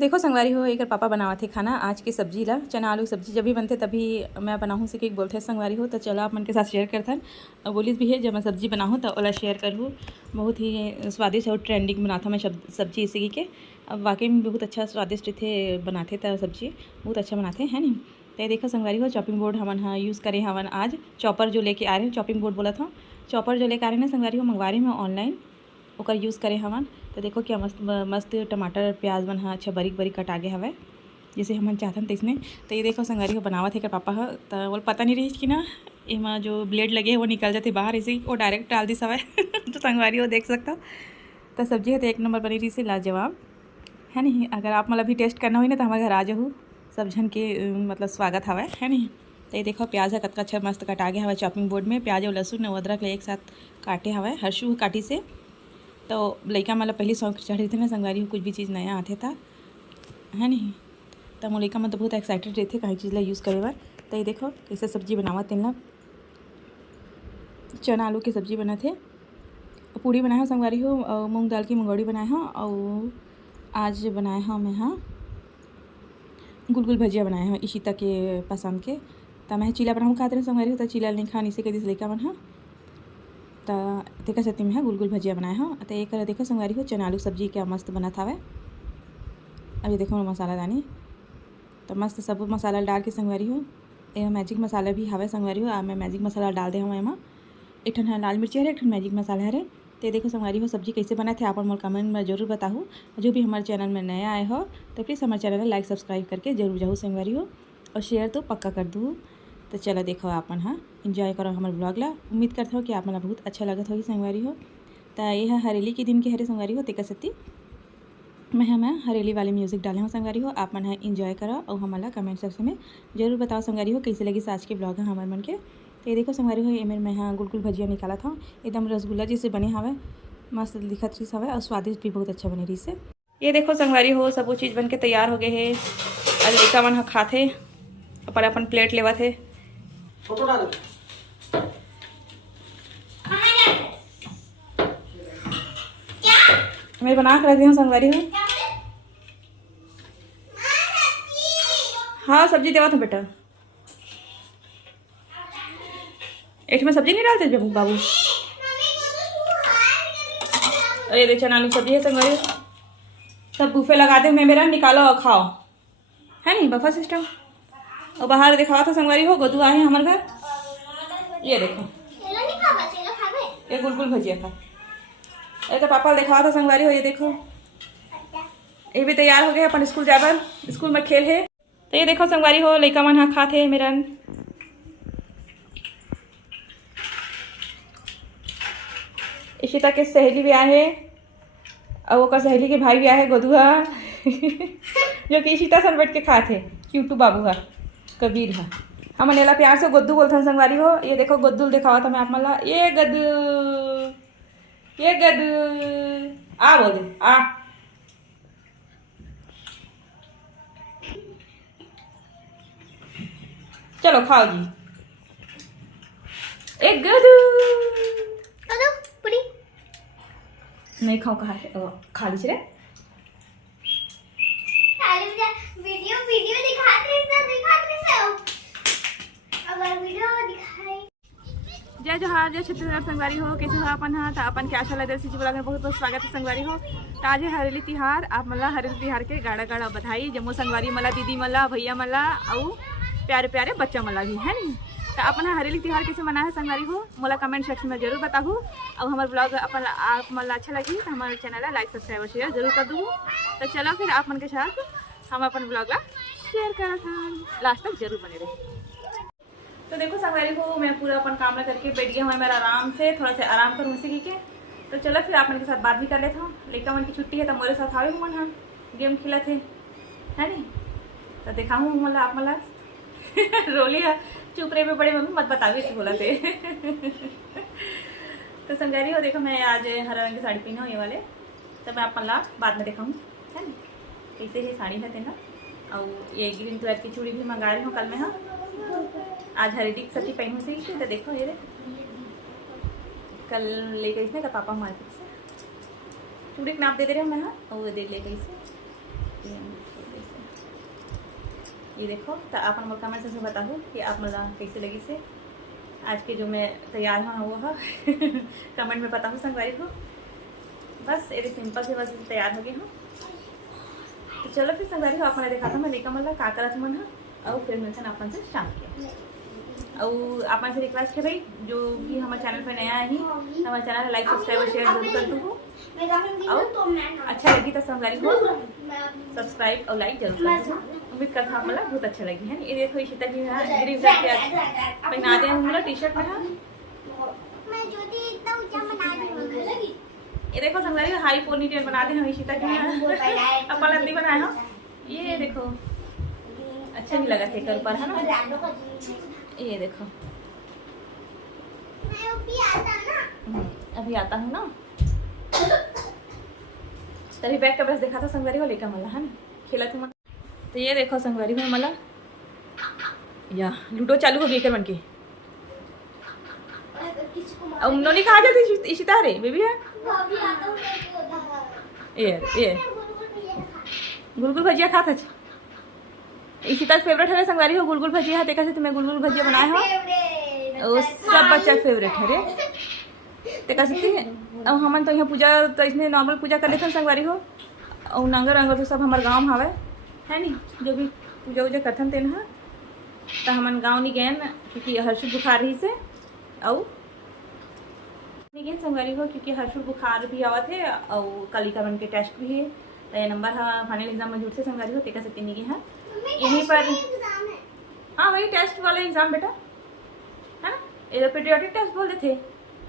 देखो संगवारी हो एक पापा बनावत थे खाना आज की सब्जी ला चना आलू सब्जी जब भी बनते तभी मैं बनाहूँ से कि बोलते संगवारी हो तो चलो आप मन के साथ शेयर करथन और बोलिस भी है जब मैं सब्जी बनाहूँ तो ओला शेयर करूँ। बहुत ही स्वादिष्ट और ट्रेंडिंग बनाता मैं सब्जी इसी के अब वाकई में बहुत अच्छा स्वादिष्ट थे बनाते तो सब्जी बहुत अच्छा बनाते हैं नहीं। तो देखो संगवारी हो चॉपिंग बोर्ड हमन हाँ यूज़ करे हवन आज चॉपर जो लेके आ रहे हैं चॉपिंग बोर्ड बोला था चॉपर जो लेके आ रहे हैं संगवारी हो मंगवा रहे हैं ऑनलाइन ओकर यूज़ करे हवन। तो देखो क्या मस्त मस्त टमाटर प्याज बन हाँ अच्छा बारीक बारीक कटा गया हवे जैसे हमन चाहतन तैसने। तो ये देखो संगवारी हो बनावत है का पापा ह तो वो पता नहीं रही कि ना एमा जो ब्लेड लगे है वो निकल जाते बाहर ऐसे वो डायरेक्ट डाल दी हवे तो संगवारी हो देख सकता। तो सब्जी है तो एक नंबर बनी रही से लाजवाब है नहीं। अगर आप मतलब भी टेस्ट करना हुई ना तो हमारे घर आ जाओ सब जन के मतलब स्वागत हवा है नहीं। तो ये देखो प्याज है कतका अच्छा मस्त कटा गया हवा चॉपिंग बोर्ड में प्याज और लहसुन और अदरक एक साथ काटे हवा हर्षू काटी से। तो लड़का मतलब पहले शौक चढ़ी थे ना संगवारी कुछ भी चीज़ नया आते था है नहीं। तो मोर लड़का मतलब बहुत एक्साइटेड रहते कहीं चीज़ ला यूज़ करे बार। तो ये देखो कैसे सब्जी बनावा तेन ला चना आलू की सब्जी बना थे पूड़ी बनाए हो संगवारी हो और मूँग दाल की मंगौड़ी बनाए हो और आज बनाए हो मैं हाँ गुलगुल भजिया बनाए हो इशिता के पसंद के। तो मैं चीला बनाऊँ खाते रहे संगवारी हो तो चीला नहीं खाने से कदी लड़का मन हाँ तो देखा सती में गुलगुल भजिया बनाए हो। तो एक देखो संगवारी हो चना आलू सब्जी क्या मस्त बना था। अभी देखो मसाला दानी तो मस्त सब मसाला डाल के संगवारी हो ये मैजिक मसाला भी हवे संगवारी हो मैं मैजिक मसाला डाल दे हूँ एमा एक ठन लाल मिर्ची है एक ठन मैजिक मसाला है। तो देखो संगवारी हो सब्जी कैसे बना थे आप मोर कमेंट में जरूर बताओ। जो भी हमारे चैनल में नया आए हो तो प्लीज़ हमारे चैनल लाइक सब्सक्राइब करके जरूर जाओ संगवारी हो और शेयर तो पक्का कर दूँ। तो चलो देखो आप हाँ इंजॉय करो हमारे ब्लॉग ला उम्मीद करते हो कि आप मतलब बहुत अच्छा लगत होगी संगवारी हो। तो यह हरेली के दिन के हरे संगवारी हो तेका सती मैं हरेली वाले म्यूज़िक डाले हूँ संगवारी हो आप मन है इंजॉय करो और हमारा कमेंट सेक्शन में जरूर बताओ संगवारी हो कैसे लगी आज के ब्लॉग है हमारे मन के। तो ये देखो संगवारी हो ये मेरे मैं हाँ गुलगुल भजिया निकाला था एकदम रसगुल्ला जैसे बने हवे मस्त दिखत रही हवे और स्वादिष्ट भी बहुत अच्छा बने रही से। ये देखो संगवारी हो सब वो चीज़ बन के तैयार हो गए है और लड़का मन खाते अपन अपन प्लेट लेवा थे फोटो डाल मैं बना कर रख दी हूँ संगवारी हो। हाँ सब्जी देवा था बेटा एक में सब्जी नहीं डालते बाबू। ये दे चना आलू सब्जी है संगवारी सब बूफे लगाते मैं मेरा निकालो और खाओ है नहीं बफा सिस्टम। और बाहर दिखावा था संगवारी हो गोदू आए हैं हमारे घर ये देखो ये गुलगुल भजिया था ये तो पापा दिखावा था संगवारी हो ये देखो ये भी तैयार हो गए अपन स्कूल जाबर स्कूल में खेल है। तो ये देखो संगवारी हो लड़का मन हाँ खाते मेरा इशिता के सहेली भी आए और वो का सहेली के भाई भी आए गोदुआ जो कि इशिता सन बैठ के खाते क्यूटू बाबू हा कबीर हा हम नेला प्यार से गोद्दू बोलते हैं संगवारी हो। ये देखो गोद्दू दिखावा था मैं आप मला ये गद्दू आ बोल दे आ चलो खाओ जी एक गद्दू नहीं खाओ खा लीजिए रे वीडियो दिखाते अगर वीडियो दिखाई जय जोहार जय छत्तीसगढ़ संगवारी हो कैसे हो अपन हाँ तो अपन क्या चला देसी ब्लॉग में बहुत बहुत स्वागत है संगवारी हो। तो आज है हरेली तिहार आप मला हरेली तिहार के गाड़ा गाड़ा बधाई जम्मू संगवारी मला दीदी मला भैया मला और प्यारे प्यारे बच्चा मला भी है नहीं। तो अपन हरेली तिहार कैसे मना है संगवारी हो मोला कमेंट सेक्शन में जरूर बताओ और हमारे ब्लॉग अपन आप मला अच्छा लगी तो हमारे चैनल लाइक सब्सक्राइब शेयर जरूर कर दूँ। तो चलो फिर आप मन के साथ हम अपन ब्लॉग ला शेयर कर लास्ट तक जरूर बने रहे। तो देखो संगवारी को मैं पूरा अपन काम ना करके बैठ गया हूँ मेरा आराम से थोड़ा सा आराम करूँ इसी के। तो चलो फिर आप मन के साथ बात भी कर लेता हूँ लड़का मन की छुट्टी है तो मेरे साथ आवे मन हाँ गेम खेला थे है नहीं। तो देखा हूँ मतलब आप मला रोली है चुप रहे में बड़े मम्मी मत बतावे से बोला थे तो संगवारी हो देखो मैं आज हरा रंग की साड़ी पहना हूँ ये वाले तो मैं आप मला बाद में देखा हूँ है ना कैसे ही साड़ी है तेना और ये ग्रीन कलर की चूड़ी भी मंगा रही हूँ कल मैं हाँ आज हरेली की सब्जी पहनू से तो देखो ये कल ले गई इसने का पापा मार्केट से चूड़ी नाप दे रहे हैं मैं हाँ और वो दे ले गई से ये देखो तो आप मोर कमेंट से बताओ कि आप मला कैसे लगी से आज के जो मैं तैयार हाँ वो है कमेंट में बताओ संगवारी को। बस ये सिंपल से बस तैयार हो गए हूँ। तो चलो फिर संगवारी हो अपने देखा था मैं लेकर मतलब का करत मन है और फिर मिलते हैं अपन से शाम के। और अपन से रिक्वेस्ट है भाई जो भी हमारे चैनल पर नया है हमारे चैनल को लाइक सब्सक्राइब और शेयर जरूर कर दो और अच्छा लगी तो संगवारी हो सब्सक्राइब और लाइक जरूर कर दो। उम्मीद करता हूँ मतलब बहुत अच्छा लगी है। ये देखो इशिता की ग्रीन कलर के पहना दे हम टी शर्ट में ये देखो संगवारी हाई पोनीटेल बना दे हम इशिता की अपन लंदी बनाए हम। ये देखो अच्छा नहीं लगा थे ऊपर है ना। ये देखो अभी आता हूँ ना तभी बैग का बस देखा था संगवारी को लेकर मला है ना खेला थी मला। तो ये देखो संगवारी में मला या लूडो चालू हो गई कर मन के उन्होंने कहा जाती इशिता रे बेबी है ये गुलगुल भजिया खात है इशिता फेवरेट है संगवारी हो गुलगुल भजिया है देखा से तुम्हें गुलगुल भजिया बनाए हो और सब बच्चा फेवरेट है रे देखा सकती है। अब हमन तो यहाँ पूजा तो इसमें नॉर्मल पूजा कर लेते हैं संगवारी हो और नंगर अंगर तो सब हमारे गाँव हवे है नी जो भी पूजा वूजा करथन तेन है तो हमन गाँव नहीं गए क्योंकि हर्षुल बुखार रही से और नहीं गए संगवारी हो क्योंकि हर्षुल बुखार भी आवा थे और कल का मन के टेस्ट भी है तो ये नंबर है फाइनल एग्जाम में जुट से संगवारी हो टेका सकती नहीं है यहीं पर। हाँ वही टेस्ट वाला एग्जाम बेटा है ना ये पेट्रियोटिक टेस्ट बोलते थे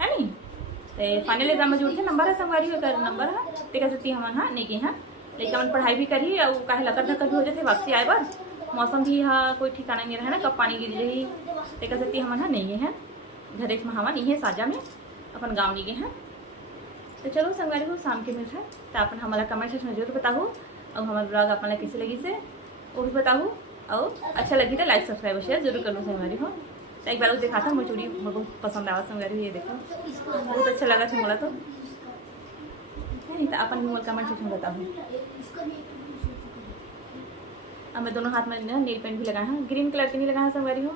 है नी तो फाइनल एग्जाम में जुड़ते नंबर है संगवारी हो कर नंबर है टेका सकती हम हाँ नहीं गए हैं लेकिन हम पढ़ाई भी करी और काहे लकड़ धक्कर भी हो जाते वापसी आए बस मौसम भी हाँ कोई ठिकाना नहीं रहा है ना कब पानी गिर रही टेका सकती हम हाँ नहीं गए हैं घर एक हवा नहीं है साजा में अपन गाँव नहीं गए हैं। तो चलो संगवारी को शाम के मिलता है तो अपन हमारा कमेंट सेक्शन में जरूर बताओ और हमारा ब्लॉग अपना कैसे लगी से वो भी बताओ और अच्छा लगी तो लाइक सब्सक्राइब और शेयर जरूर कर लो संगवारी हो। तो एक बार देखा था मैं चूड़ी मेरे को पसंद आवा संगवारी ये देखो बहुत अच्छा लगा था मोला तो तो अपन मोल कमेंट सेक्शन में बताओ। अब मैं दोनों हाथ में नेल पेंट भी लगाया है ग्रीन कलर की नहीं लगाया संगवारी हो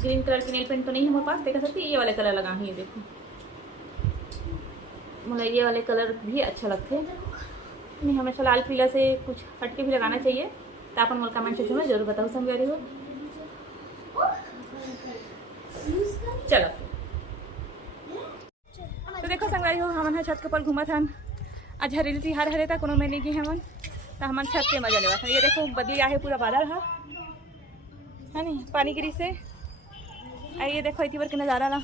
ग्रीन कलर की नेल पेंट तो नहीं है हमारे पास देखा सकती ये वाले कलर लगा है ये देखो मतलब ये वाले कलर भी अच्छा लगते हैं नहीं हमेशा लाल पीला से कुछ हटके भी लगाना चाहिए तो अपन मोल कमेंट सेक्शन में जरूर बताओ संगवारी हो। चलो तो देखो संगवारी हो हम छत के ऊपर घूमा था आज हरेली थी हरे था कोनो में नहीं गए हमन तो हमन छत के मजा लेवा था। ये देखो बदली आहे पूरा बादल है नहीं पानी गिरी से ये देखो इतनी बार के नज़ारा ला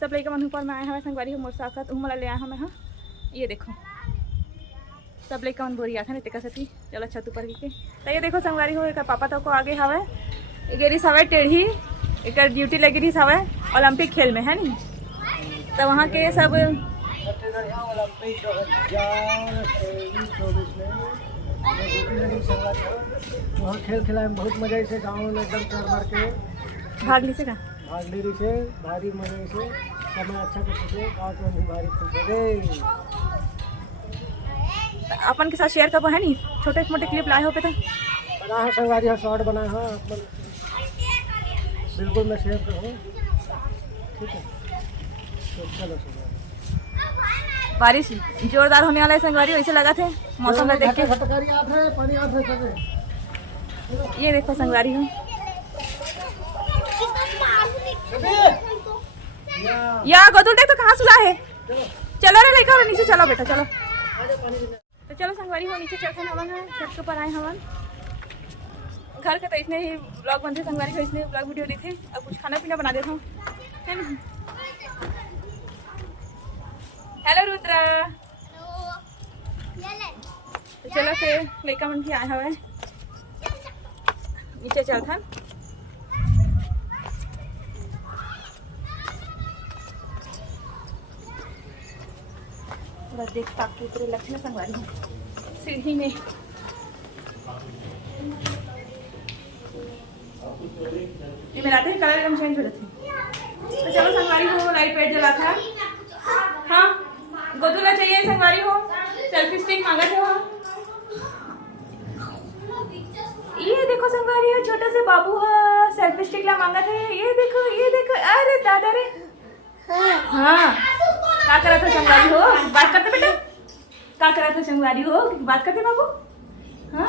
सब लड़का मन ऊपर में आए हमें संगवारी हो मोर साथ मला ले आया हमें हाँ ये देखो सब लड़का मन बोरी आता नहीं टेका सती चलो छत ऊपर के तो ये देखो संगवारी हो एक पापा तो को आगे हवे गेरिस हवे टेढ़ी एक ड्यूटी लगी रही हवे ओलंपिक खेल में है नी तो वहाँ के सब वहाँ खेल खिलाए में बहुत मजा से गाँव में एकदम कर मार के भाग ली से का भाग ले रही से भारी मजे से समय अच्छा कर गाँव में भी भारी खुश हो गए। अपन के साथ शेयर करबो है नी छोटे मोटे क्लिप लाए हो पे तो बना है संगवारी है शॉर्ट बना है अपन बिल्कुल मैं शेयर करूँ ठीक है। तो चलो संगवारी बारिश जोरदार होने वाला है संगवारी वैसे लगा थे मौसम का देख के पानी आ रहा ये देखो संगवारी हो या गोदुल देख तो कहाँ सुला है चलो रे लेकर नीचे चलो बेटा चलो तो चलो संगवारी हो नीचे चलते हवन है छत के ऊपर आए हवन घर के तो इसने ही ब्लॉग बनते संगवारी को इसने ब्लॉग वीडियो देखे अब कुछ खाना पीना बना देता हूँ है ना। हेलो रुद्रा तो चलो फिर लेकर मन भी आया हुआ है नीचे चल था देख ताकि पूरे लक्ष्य संगवारी हूँ सीढ़ी में ये मेरा थे कलर एकदम चेंज हो जाते तो चलो संगवारी हो लाइट पेट जला था हाँ गोदूला चाहिए संगवारी हो सेल्फी स्टिक मांगा थे वहाँ। ये देखो संगवारी है, छोटा से बाबू है, सेल्फी स्टिक ला मांगा थे। ये देखो अरे दादा रे। हाँ क्या करा था संगवारी हो, बात करते बेटा, क्या करा था संगवारी हो, बात करते बाबू। हाँ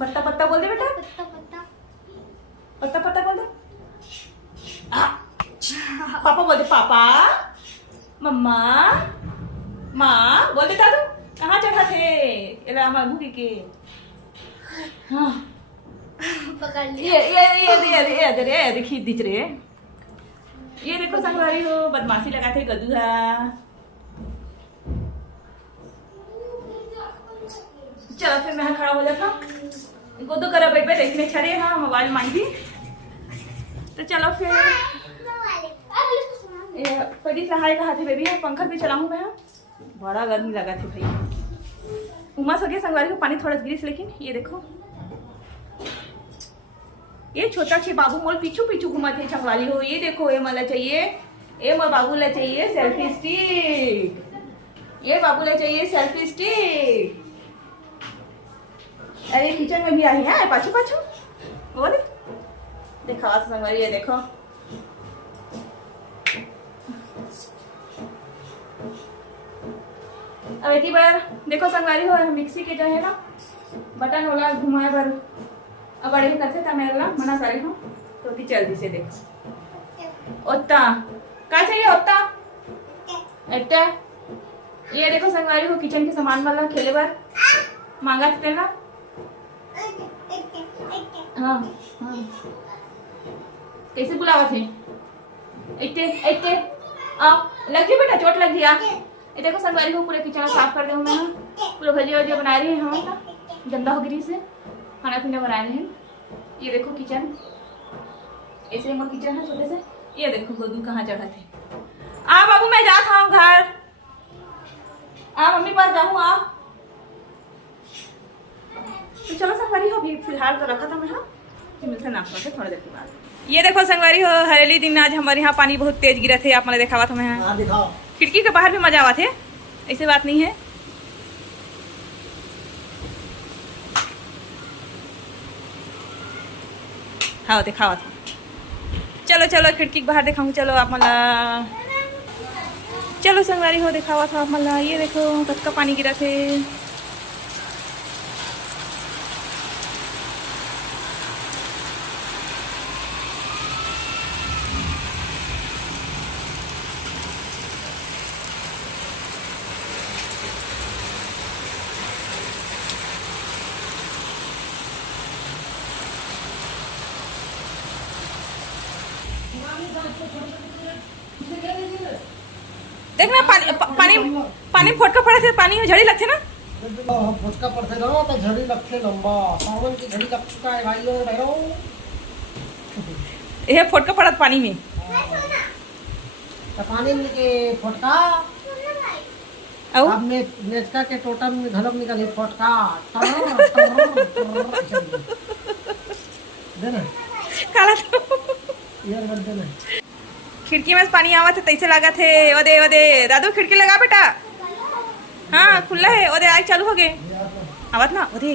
पत्ता पत्ता बोल दे बेटा, पत्ता पत्ता बोल दे। पापा बोल दे, पापा मम्मा माँ बोल दे। दादू कहाँ चढ़ा थे मुखी के। हाँ पकड़ ये देखिए दिख रहे। ये देखो संगवारी हो, बदमाशी लगाते गदूहा। चलो फिर मैं खड़ा हो जाता, गोदो करा बैठ बैठ इसमें छड़े। हाँ मोबाइल मांगी, तो चलो फिर पड़ी सहाय कहा थे बेबी, पंखा भी चलाऊं मैं। बड़ा गर्मी लगा थे भाई, उमस हो गया संगवारी को, पानी थोड़ा गिरीस। लेकिन ये देखो ये छोटा सी बाबू मोल पीछू पीछू घुमा थे संगवारी हो। ये देखो ये मला चाहिए, ये मोर बाबू ला चाहिए सेल्फी स्टिक, ये बाबू ला चाहिए सेल्फी स्टिक। अरे किचन में भी आई है पाछू पाछू बोले। देखा संगवारी, ये देखो अब एक बार देखो संगवारी हो, मिक्सी के जो है ना बटन वाला घुमाए बार अब बड़े करते था मेरा मना करे हूँ, तो जल्दी से देखो ओत्ता क्या चाहिए ओत्ता एट्टा। ये देखो संगवारी हो, किचन के सामान वाला खेले बार मांगा थे ना। हाँ हाँ कैसे बुलावा थे, इतने इतने आओ, लग गई बेटा, चोट लग गया। ये देखो संगवारी को पूरे किचन साफ कर दूँ मैं। पूरा भजिया वजिया बना रही है हम, गंदा हो गई से खाना पीना बना रहे हैं। ये देखो किचन, ऐसे मोर किचन है छोटे से। ये देखो गोदू कहाँ चढ़ा थे। आ बाबू मैं जाता हूँ घर, आ मम्मी पास जाऊँ आ। तो चलो संगवारी हो, अभी फिलहाल तो रखा था मैं। हाँ मिलते नाश्ता से थोड़ी देर के बाद। ये देखो संगवारी हो, हरेली दिन आज हमारे यहाँ पानी बहुत तेज गिरा थे। आप मैंने देखा था मैं, खिड़की के बाहर भी मजा आवा थे, ऐसी बात नहीं है। हाँ दिखावा था, चलो चलो खिड़की के बाहर दिखाऊँ। चलो आप मला, चलो संगवारी हो दिखावा था आप मला। ये देखो कब का पानी गिरा थे। देखना पानी पानी फोटका पड़े थे, पानी में झड़ी लगते ना, फटका पड़ते ना तो झड़ी लगते लंबा। सावन की झड़ी लग चुका है भाइयों बहनों। ये फोटका पड़ा पानी में, तो पानी में के फटका अब नेचका के टोटम में घलक निकली फटका देना काला यार बन देना। खिड़की में पानी आवा थे तैसे लगा थे। ओदे ओदे दादू खिड़की लगा बेटा, हाँ खुला है। ओदे आज चालू हो गए आवत ना। ओदे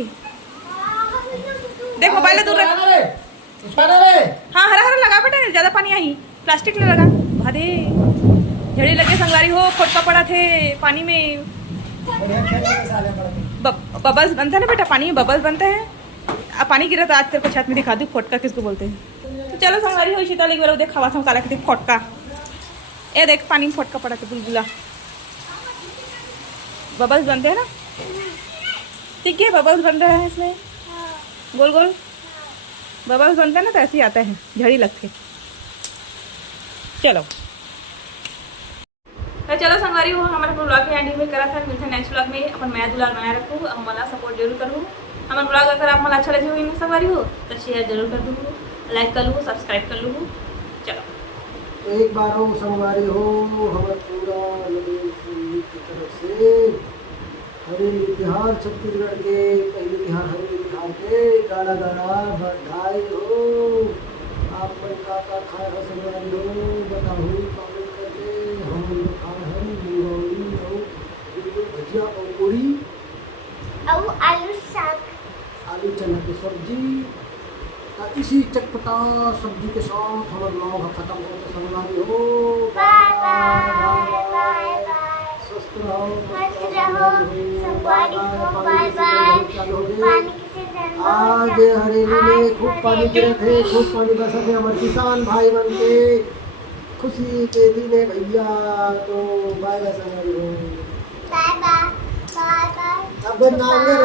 देख मोबाइल दूर रख। हाँ हरा हरा लगा बेटा, ज्यादा पानी आई प्लास्टिक ले लगा। भादे झड़ी लगे संगवारी हो, फोटका पड़ा थे पानी में। बबल्स बनता है ना बेटा, पानी में बबल्स बनता है। अब पानी गिरा तो आज तेरे को छत में दिखा दूँ फोटका किसको बोलते हैं। तो चलो संगवारी हो, शीतल एक बार देखा था काला के फोटका। ये देख पानी में फोटका पड़ा था बुलबुला, बबल्स बनते हैं ना। ठीक है बबल्स बन रहे हैं इसमें, गोल गोल बबल्स बनते हैं ना, तो ऐसे ही आता है झड़ी लग के। चलो तो चलो संगवारी हो, हमारे ब्लॉग के एंडिंग में करा था। मिलते नेक्स्ट ब्लॉग में। अपन नया दुलार बनाए रखूँ, हमारा सपोर्ट जरूर करूँ। हमारा ब्लॉग अगर आप मला अच्छा लगे हुए संगवारी हो तो शेयर जरूर कर दूँ, लाइक कर लूँ, सब्सक्राइब कर लूँ। चलो एक बार हो संगवारी हो, हमारे पूरा की तरफ से हरेली बिहार छत्तीसगढ़ के पहले बिहार हरेली बिहार के गाना गाना बधाई हो। आप मन का खाए हो संगवारी हो, बताओ पालन करके हम लोग खाए हैं मुंगौली हो सब्जी इसी चटपटा सब्जी के साथ हमारा ब्लॉग खत्म हो तो संगवारी हो। Bye bye bye bye. स्वस्थ रहो मस्त रहो संगवारी हो। Bye bye. पानी किसे डरना आज हरेली में खूब पानी गिरे थे, खूब पानी बरसा थे हमारे किसान भाई बन के खुशी के दिन है भैया। तो बाय बाय संगवारी हो। Bye bye bye bye. अब नांगर